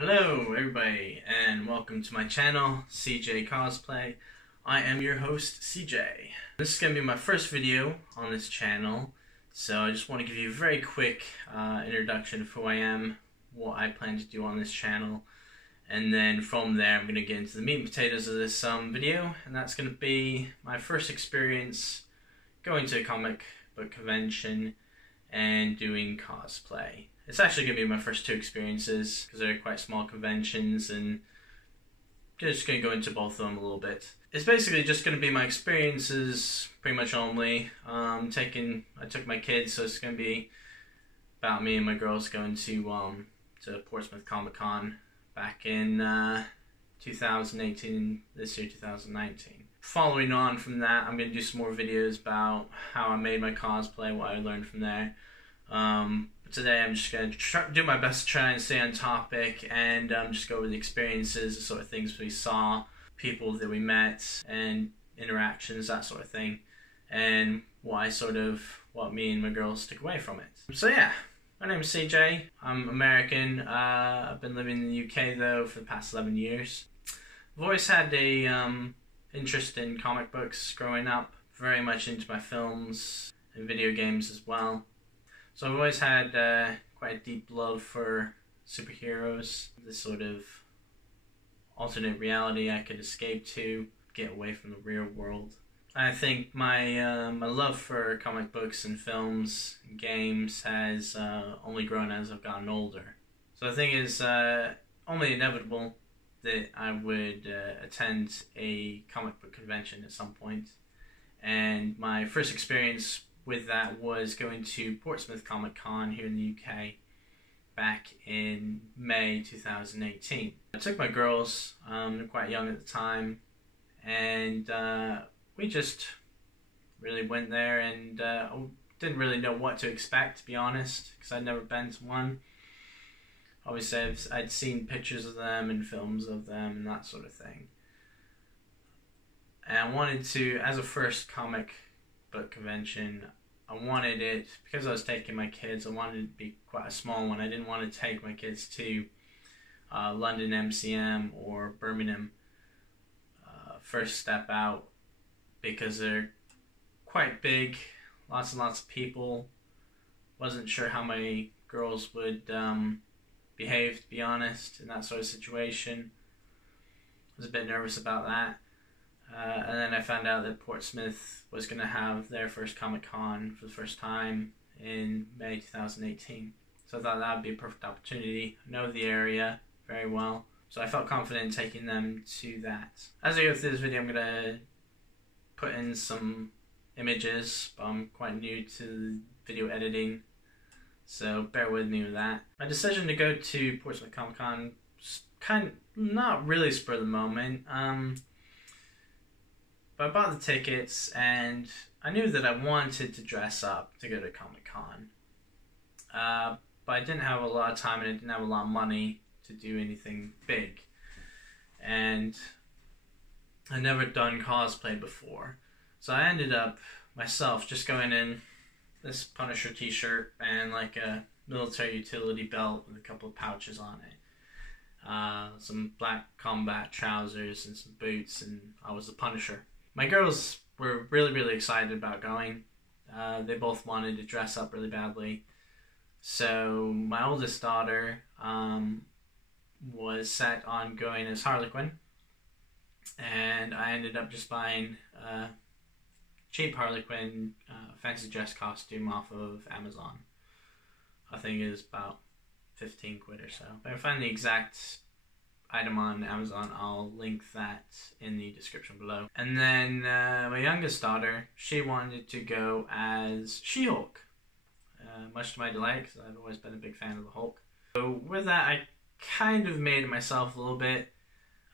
Hello everybody and welcome to my channel, CJ Cosplay. I am your host, CJ. This is going to be my first video on this channel, so I just want to give you a very quick introduction of who I am, what I plan to do on this channel, and then from there I'm going to get into the meat and potatoes of this video, and that's going to be my first experience going to a comic book convention and doing cosplay. It's actually going to be my first two experiences because they're quite small conventions, and just going to go into both of them a little bit. It's basically just going to be my experiences pretty much only. I took my kids, so it's going to be about me and my girls going to Portsmouth Comic Con back in 2018, this year 2019. Following on from that, I'm going to do some more videos about how I made my cosplay, what I learned from there. But today I'm just going to do my best to try and stay on topic and just go over the experiences, the sort of things we saw, people that we met, and interactions, that sort of thing, and what me and my girls took away from it. So yeah, my name is CJ, I'm American. I've been living in the UK though for the past 11 years. I've always had a interest in comic books growing up, very much into my films and video games as well. So I've always had quite a deep love for superheroes, this sort of alternate reality I could escape to, get away from the real world. I think my my love for comic books and films and games has only grown as I've gotten older. So I think it's only inevitable that I would attend a comic book convention at some point. And my first experience with that was going to Portsmouth Comic Con here in the UK back in May 2018. I took my girls, they're quite young at the time, and we just really went there and didn't really know what to expect, to be honest, because I'd never been to one. Obviously I'd seen pictures of them and films of them and that sort of thing. And I wanted to, as a first comic book convention, I wanted it, because I was taking my kids, I wanted it to be quite a small one. I didn't want to take my kids to London MCM or Birmingham First Step Out, because they're quite big, lots and lots of people. Wasn't sure how my girls would behave, to be honest, in that sort of situation. I was a bit nervous about that. And then I found out that Portsmouth was going to have their first Comic Con for the first time in May 2018. So I thought that would be a perfect opportunity. I know the area very well, so I felt confident in taking them to that. As I go through this video, I'm going to put in some images, but I'm quite new to video editing, so bear with me with that. My decision to go to Portsmouth Comic Con was not really spur of the moment. But I bought the tickets, and I knew that I wanted to dress up to go to Comic Con. But I didn't have a lot of time, and I didn't have a lot of money to do anything big. And I'd never done cosplay before. So I ended up, myself, just going in this Punisher t-shirt and like a military utility belt with a couple of pouches on it. Some black combat trousers and some boots, and I was the Punisher. My girls were really excited about going. They both wanted to dress up really badly. So my oldest daughter was set on going as Harley Quinn, and I ended up just buying a cheap Harley Quinn fancy dress costume off of Amazon. I think it was about 15 quid or so. If I find the exact item on Amazon, I'll link that in the description below. And then my youngest daughter, she wanted to go as She-Hulk, much to my delight, because I've always been a big fan of the Hulk. So with that, I kind of made it myself a little bit.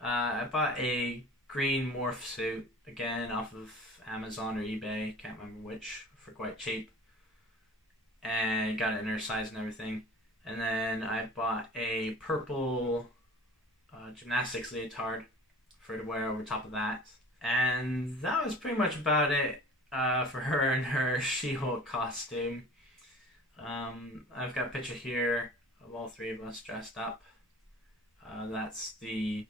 I bought a green morph suit, again off of Amazon or eBay, can't remember which, for quite cheap, and got it in her size and everything. And then I bought a purple gymnastics leotard for her to wear over top of that, and that was pretty much about it for her and her She-Hulk costume. I've got a picture here of all three of us dressed up. That's the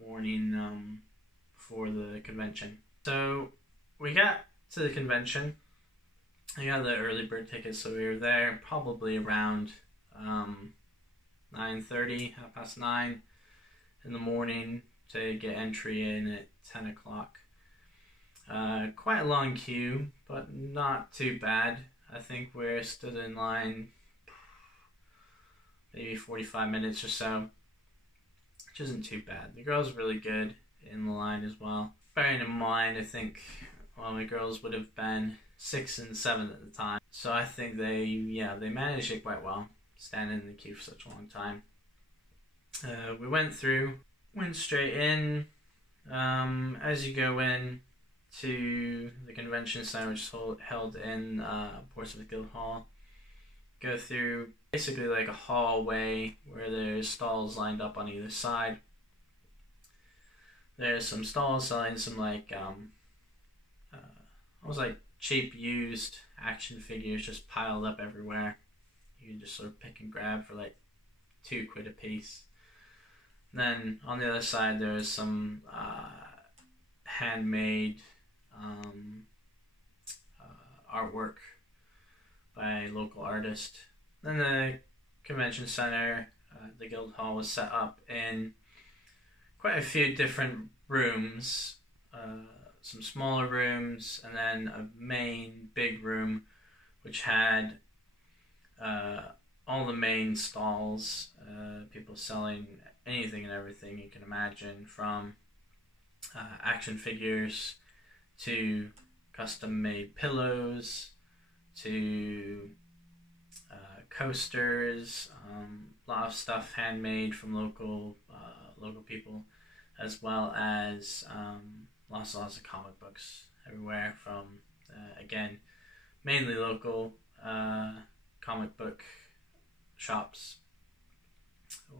morning before the convention. So we got to the convention. I got the early bird tickets, so we were there probably around 9:30, 9:30 in the morning to get entry in at 10 o'clock. Quite a long queue, but not too bad. I think we stood in line maybe 45 minutes or so, which isn't too bad. The girls were really good in the line as well. Bearing in mind, I think my girls would have been 6 and 7 at the time, so I think they managed it quite well, standing in the queue for such a long time. We went straight in. As you go in to the convention center, which is held in Portsmouth Guildhall, go through basically like a hallway where there's stalls lined up on either side. There's some stalls selling some like almost like cheap used action figures just piled up everywhere. You can just sort of pick and grab for like £2 a piece. And then on the other side there's some handmade artwork by a local artist. Then the convention center, the Guildhall, was set up in quite a few different rooms, some smaller rooms, and then a main big room which had all the main stalls, people selling anything and everything you can imagine, from action figures to custom made pillows to coasters, a lot of stuff handmade from local people, as well as lots of comic books everywhere from again mainly local comic book shops,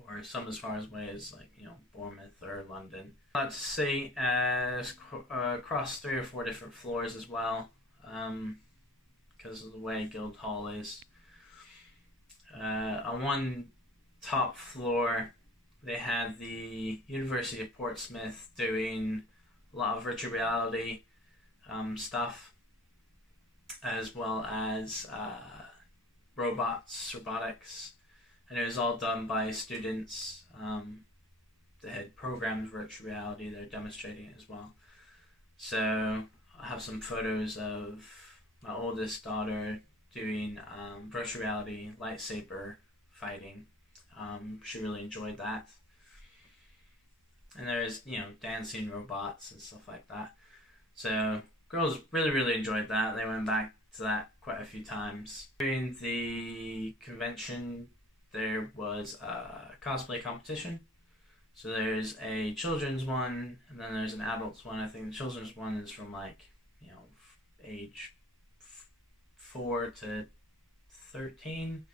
or some as far away as like Bournemouth or London. A lot to see across 3 or 4 different floors as well, because of the way Guildhall is. On one top floor they had the University of Portsmouth doing a lot of virtual reality stuff, as well as robotics, and it was all done by students that had programmed virtual reality. They're demonstrating it as well. So I have some photos of my oldest daughter doing virtual reality lightsaber fighting. She really enjoyed that. And there's dancing robots and stuff like that. So girls really enjoyed that. They went back to that quite a few times. During the convention there was a cosplay competition. So there's a children's one, and then there's an adults one. I think the children's one is from like age 4 to 13,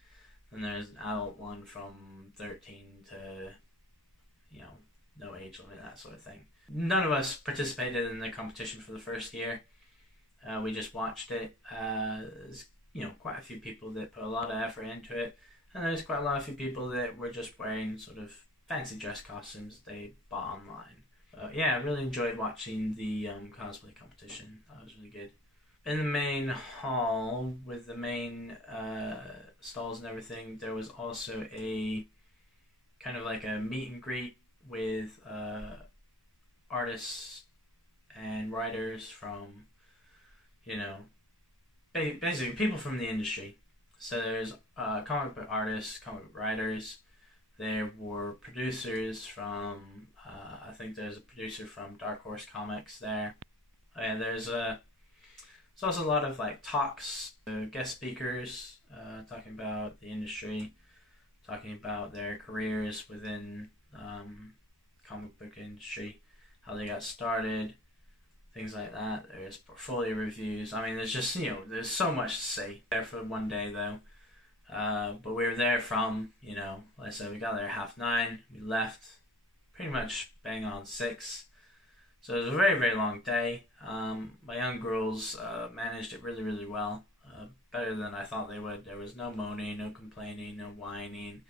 and there's an adult one from 13 to no age limit, that sort of thing. None of us participated in the competition for the first year. We just watched it. There's quite a few people that put a lot of effort into it, and there's quite a lot of few people that were just wearing sort of fancy dress costumes they bought online. Yeah, I really enjoyed watching the cosplay competition. That was really good. In the main hall with the main stalls and everything, there was also a kind of like a meet and greet with artists and writers from basically people from the industry. So there's comic book artists, comic book writers. There were producers from I think there's a producer from Dark Horse Comics there. And there's also a lot of like talks, guest speakers talking about the industry, talking about their careers within comic book industry, how they got started, things like that. There's portfolio reviews. I mean, there's just there's so much to say. There for one day though, but we were there from like I said, we got there at 9:30. We left pretty much bang on 6. So it was a very long day. My young girls managed it really well, better than I thought they would. There was no moaning, no complaining, no whining.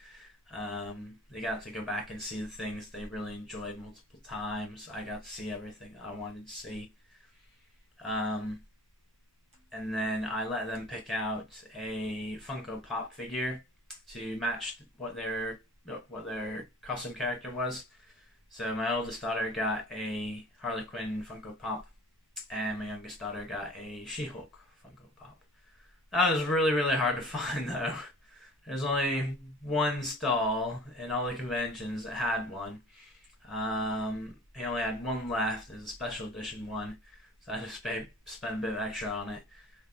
They got to go back and see the things they really enjoyed multiple times. I got to see everything I wanted to see. And then I let them pick out a Funko Pop figure to match what their costume character was. So my oldest daughter got a Harley Quinn Funko Pop, and my youngest daughter got a She-Hulk Funko Pop. That was really, really hard to find, though. There's only one stall in all the conventions that had one. He only had one left. It's a special edition one, so I just spent a bit extra on it.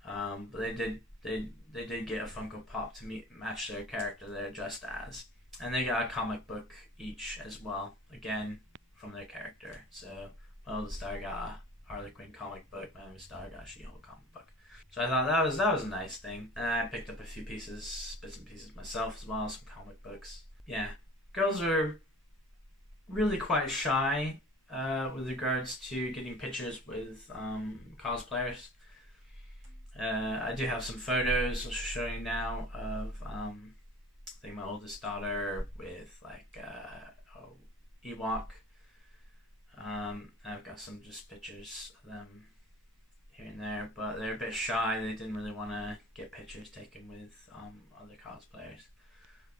But they did get a Funko Pop to match their character they're dressed as, and they got a comic book each as well, again from their character. So my oldest daughter got a Harley Quinn comic book, my youngest daughter got a She-Hulk comic book. So I thought that was a nice thing, and I picked up a few bits and pieces myself as well, some comic books. Yeah, girls are really quite shy with regards to getting pictures with cosplayers. I do have some photos I'll show you now of I think my oldest daughter with like Ewok. I've got some just pictures of them here and there, but they're a bit shy. They didn't really want to get pictures taken with other cosplayers.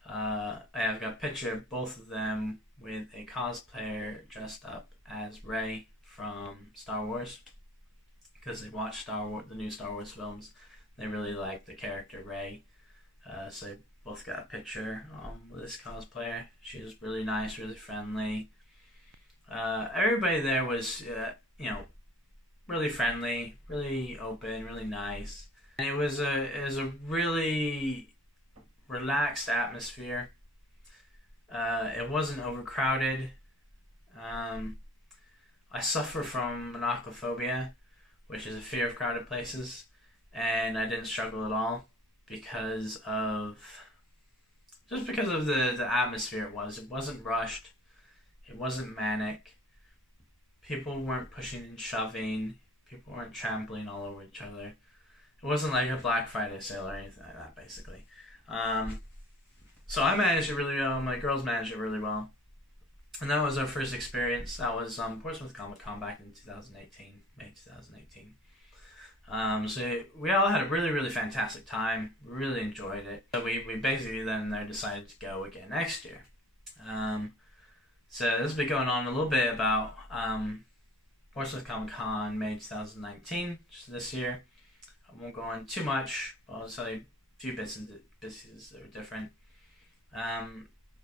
I've got a picture of both of them with a cosplayer dressed up as Rey from Star Wars, because they watched the new Star Wars films. They really like the character Rey, so they both got a picture with this cosplayer. She was really nice, really friendly. Everybody there was, really friendly, really open, really nice, and it was a really relaxed atmosphere. It wasn't overcrowded. I suffer from monocophobia, which is a fear of crowded places, and I didn't struggle at all because of the atmosphere it was. It wasn't rushed. It wasn't manic. People weren't pushing and shoving. People weren't trampling all over each other. It wasn't like a Black Friday sale or anything like that, basically. So I managed it really well. My girls managed it really well. And that was our first experience. That was Portsmouth Comic Con back in 2018, May 2018. So we all had a really, really fantastic time. We really enjoyed it. So we basically then decided to go again next year. So this has been going on a little bit about Portsmouth Comic Con May 2019, just this year. I won't go on too much, but I'll tell you a few bits and pieces that were different.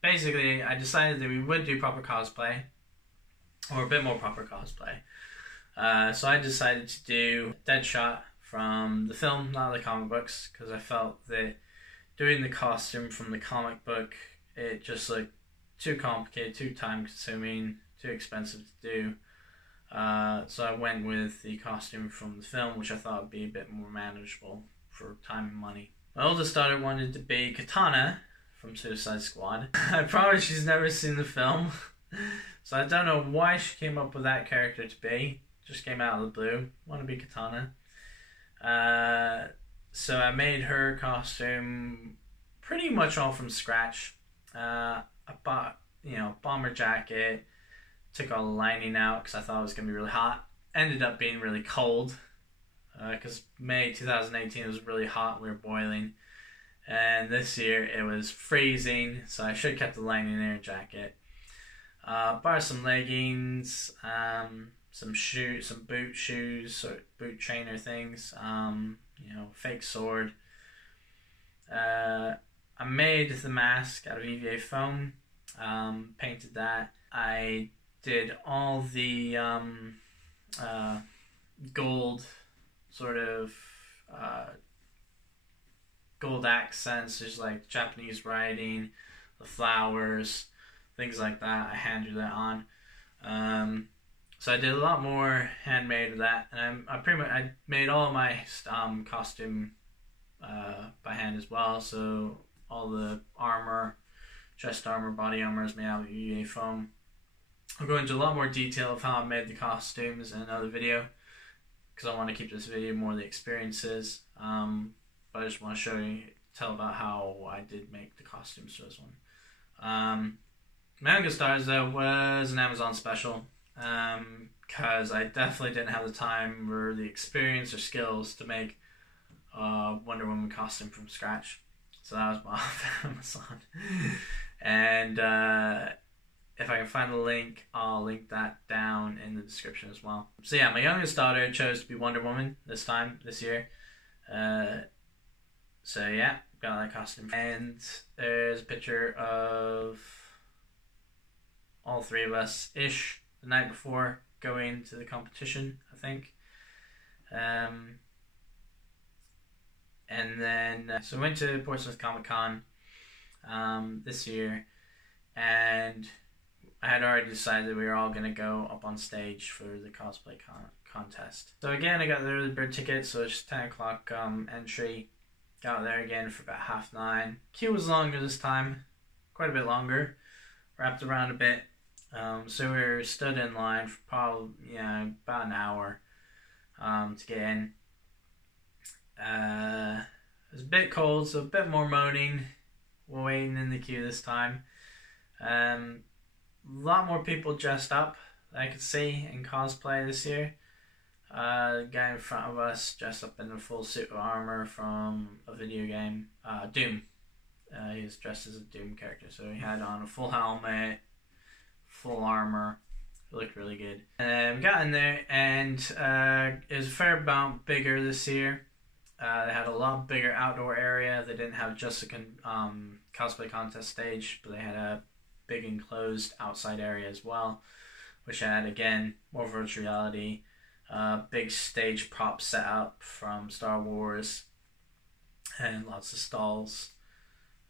Basically, I decided that we would do proper cosplay, or a bit more proper cosplay. So I decided to do Deadshot from the film, not the comic books, because I felt that doing the costume from the comic book, it just looked too complicated, too time consuming, too expensive to do. So I went with the costume from the film, which I thought would be a bit more manageable for time and money. My oldest daughter wanted to be Katana from Suicide Squad. I promise she's never seen the film, so I don't know why she came up with that character to be. Just came out of the blue. Want to be Katana. So I made her costume pretty much all from scratch. I bought, bomber jacket, took all the lining out because I thought it was going to be really hot. Ended up being really cold because May 2018 was really hot. We were boiling. And this year it was freezing, so I should have kept the lining in her jacket. Bought some leggings, some shoes, some boot shoes, or boot trainer things, fake sword. I made the mask out of EVA foam, painted that. I did all the gold sort of gold accents, just like Japanese writing, the flowers, things like that. I hand drew that on. So I did a lot more handmade of that, and I made all of my costume by hand as well. So all the armor, chest armor, body armor is made out of EVA foam. I'll go into a lot more detail of how I made the costumes in another video, because I want to keep this video more the experiences. But I just want to tell about how I did make the costumes for this one. My youngest daughters, though, was an Amazon special, because I definitely didn't have the time or the experience or skills to make a Wonder Woman costume from scratch. So that was off Amazon. And if I can find the link, I'll link that down in the description as well. So yeah, my youngest daughter chose to be Wonder Woman this year. So yeah, got that costume. And there's a picture of all three of us-ish the night before going to the competition, I think. And then, so I went to Portsmouth Comic Con this year, and I had already decided that we were all going to go up on stage for the cosplay contest. So again, I got the early bird ticket, so it's 10 o'clock entry. Got there again for about 9:30. Queue was longer this time, quite a bit longer, wrapped around a bit. So we were stood in line for probably about an hour to get in. It was a bit cold, so a bit more moaning. We're waiting in the queue this time. A lot more people dressed up that I could see in cosplay this year. The guy in front of us dressed up in a full suit of armor from a video game, Doom. He was dressed as a Doom character, so he had on a full helmet, full armor. It looked really good. We got in there, and it was a fair amount bigger this year. They had a lot bigger outdoor area. They didn't have just a cosplay contest stage, but they had a big enclosed outside area as well, which had, again, more virtual reality. Big stage prop set up from Star Wars, and lots of stalls.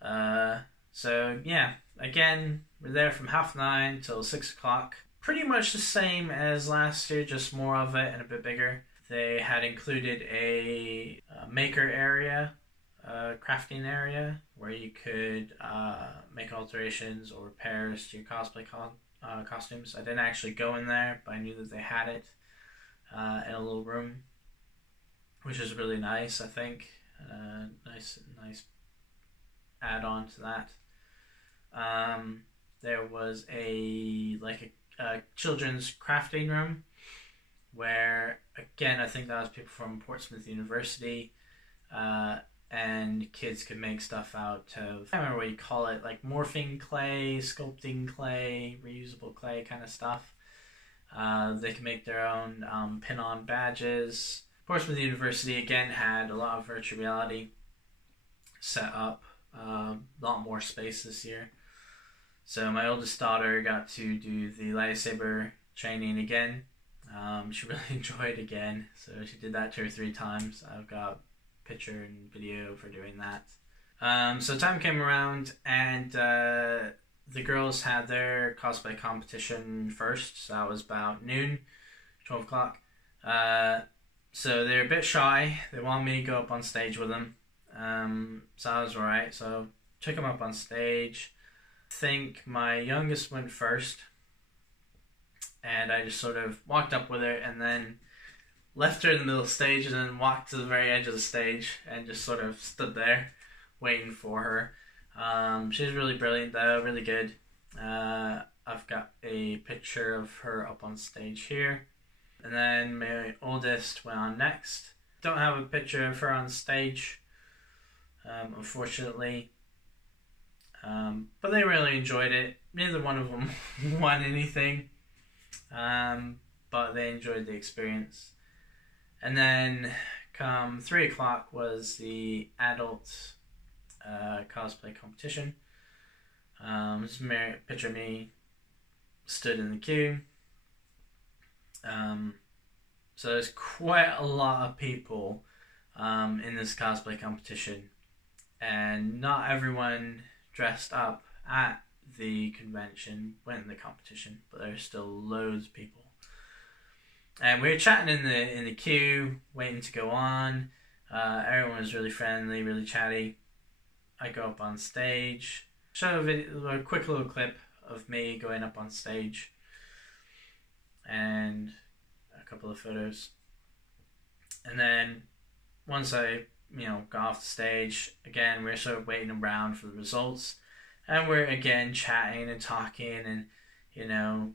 So yeah, again, we're there from 9:30 till 6 o'clock. Pretty much the same as last year, just more of it and a bit bigger. They had included a maker area, crafting area, where you could make alterations or repairs to your cosplay costumes. I didn't actually go in there, but I knew that they had it in a little room, which is really nice, I think. Nice add-on to that. There was a children's crafting room, where, again, I think that was people from Portsmouth University, and kids could make stuff out of, I don't remember what you call it, like morphing clay, sculpting clay, reusable clay kind of stuff. They can make their own pin-on badges. Portsmouth University, again, had a lot of virtual reality set up, a lot more space this year. So my oldest daughter got to do the lightsaber training again. She really enjoyed it again, so she did that 2 or 3 times. I've got picture and video for doing that. So time came around, and the girls had their cosplay competition first, so that was about noon, 12 o'clock. So they're a bit shy. They wanted me to go up on stage with them. So I was alright, so took them up on stage. I think my youngest went first, and I just sort of walked up with her and then left her in the middle of the stage, and then walked to the very edge of the stage and just sort of stood there waiting for her. She's really brilliant though, really good. I've got a picture of her up on stage here. And then my oldest went on next. Don't have a picture of her on stage, unfortunately. But they really enjoyed it. Neither one of them won anything, but they enjoyed the experience. And then come 3 o'clock was the adult cosplay competition. This is a picture of me stood in the queue. So there's quite a lot of people in this cosplay competition, and not everyone dressed up at the convention went in the competition, but there's still loads of people. And we were chatting in the queue, waiting to go on. Everyone was really friendly, really chatty. I go up on stage, show a quick little clip of me going up on stage, and a couple of photos. And then once I got off the stage, again, we were sort of waiting around for the results. And we're again chatting and talking, and you know,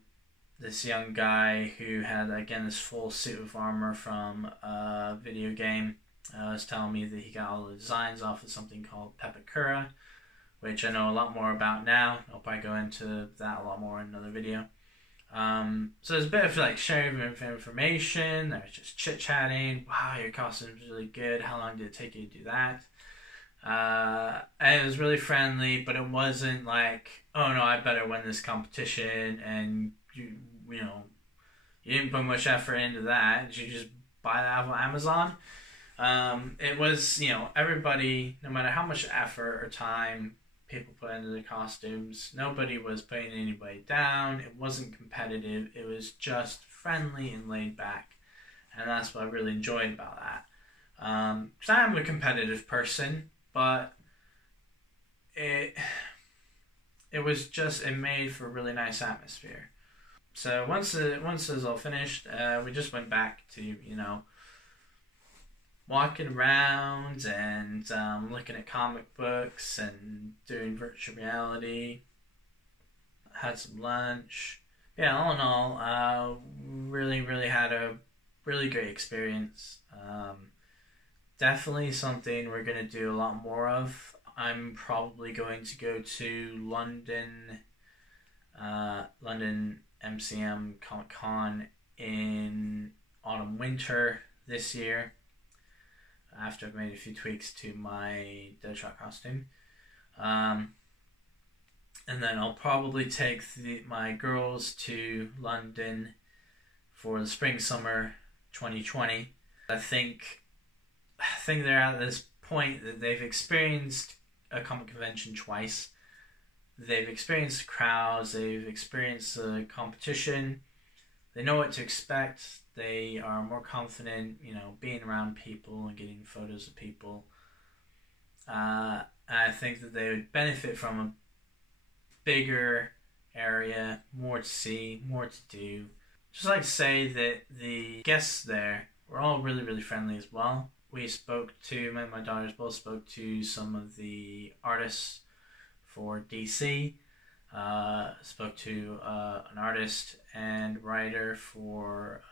this young guy who had again this full suit of armor from a video game was telling me that he got all the designs off of something called Pepakura, which I know a lot more about now. I'll probably go into that a lot more in another video. So there's a bit of like sharing of information. There was just chit chatting. Wow, your costume's really good. How long did it take you to do that? And it was really friendly, but it wasn't like, oh no, I better win this competition, and you know, you didn't put much effort into that. Did you just buy that off of Amazon? It was, you know, everybody, no matter how much effort or time people put into their costumes, nobody was putting anybody down. It wasn't competitive. It was just friendly and laid back, and that's what I really enjoyed about that. Because I am a competitive person, but it was just, it made for a really nice atmosphere. So once it was all finished, we just went back to, you know, walking around and looking at comic books and doing virtual reality. Had some lunch. Yeah, all in all, really had a really great experience. Definitely something we're going to do a lot more of. I'm probably going to go to London MCM Comic Con in autumn-winter this year, after I've made a few tweaks to my Deadshot costume. And then I'll probably take my girls to London for the spring-summer 2020. I think they're at this point that they've experienced a comic convention twice. They've experienced crowds, they've experienced the competition, they know what to expect, they are more confident, you know, being around people and getting photos of people. I think that they would benefit from a bigger area, more to see, more to do. Just like to say that the guests there were all really friendly as well. We spoke to, my daughters both spoke to some of the artists for DC, spoke to an artist and writer for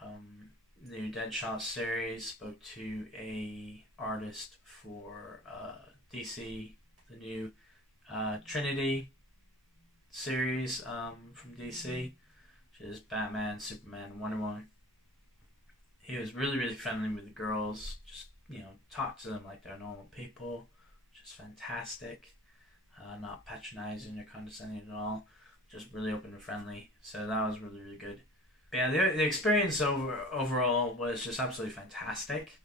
the new Deadshot series, spoke to a artist for DC, the new Trinity series from DC, which is Batman, Superman, Wonder Woman. He was really friendly with the girls, just, you know, talk to them like they're normal people, which is fantastic. Not patronizing or condescending at all, just really open and friendly. So that was really good. But yeah, the experience overall was just absolutely fantastic.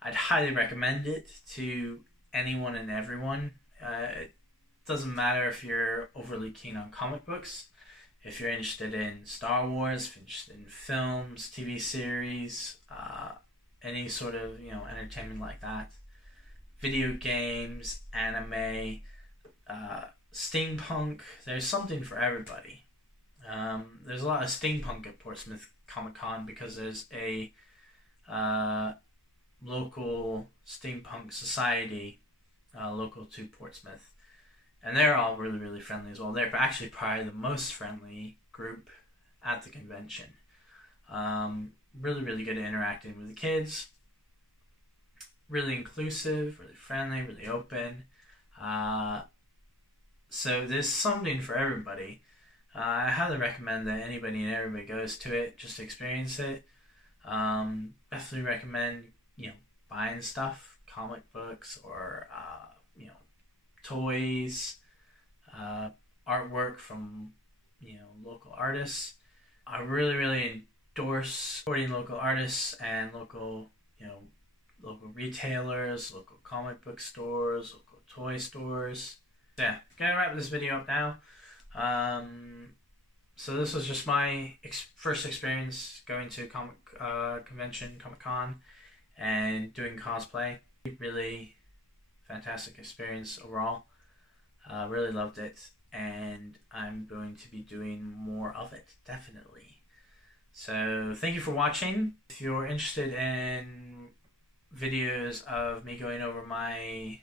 I'd highly recommend it to anyone and everyone. It doesn't matter if you're overly keen on comic books, if you're interested in Star Wars, if you're interested in films, TV series, any sort of, you know, entertainment like that, video games, anime, steampunk. There's something for everybody. There's a lot of steampunk at Portsmouth Comic Con because there's a local steampunk society local to Portsmouth, and they're all really friendly as well. They're actually probably the most friendly group at the convention. Really good at interacting with the kids. Really inclusive, really friendly, really open. So there's something for everybody. I highly recommend that anybody and everybody goes to it just to experience it. Definitely recommend, you know, buying stuff, comic books, or you know, toys, artwork from, you know, local artists. I really endorse supporting local artists and local, you know, local retailers, local comic book stores, local toy stores. Yeah, gonna wrap this video up now. So this was just my first experience going to comic convention, Comic Con, and doing cosplay. Really fantastic experience overall. Really loved it, and I'm going to be doing more of it, definitely. So thank you for watching. If you're interested in videos of me going over my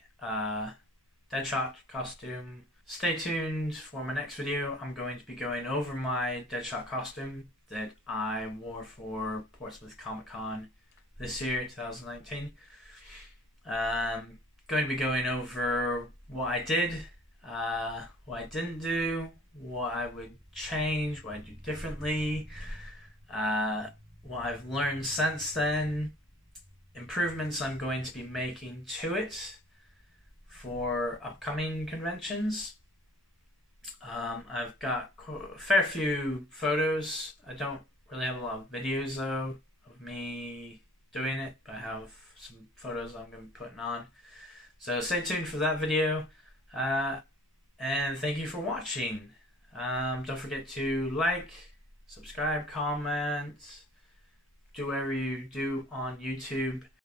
Deadshot costume stay tuned for my next video. I'm going to be going over my Deadshot costume that I wore for Portsmouth Comic Con this year, 2019. Going to be going over what I did, what I didn't do, what I would change, what I do differently, what I've learned since then, improvements I'm going to be making to it for upcoming conventions. I've got a fair few photos. I don't really have a lot of videos though of me doing it, but I have some photos I'm going to be putting on. So stay tuned for that video, and thank you for watching. Don't forget to like, subscribe, comment, do whatever you do on YouTube.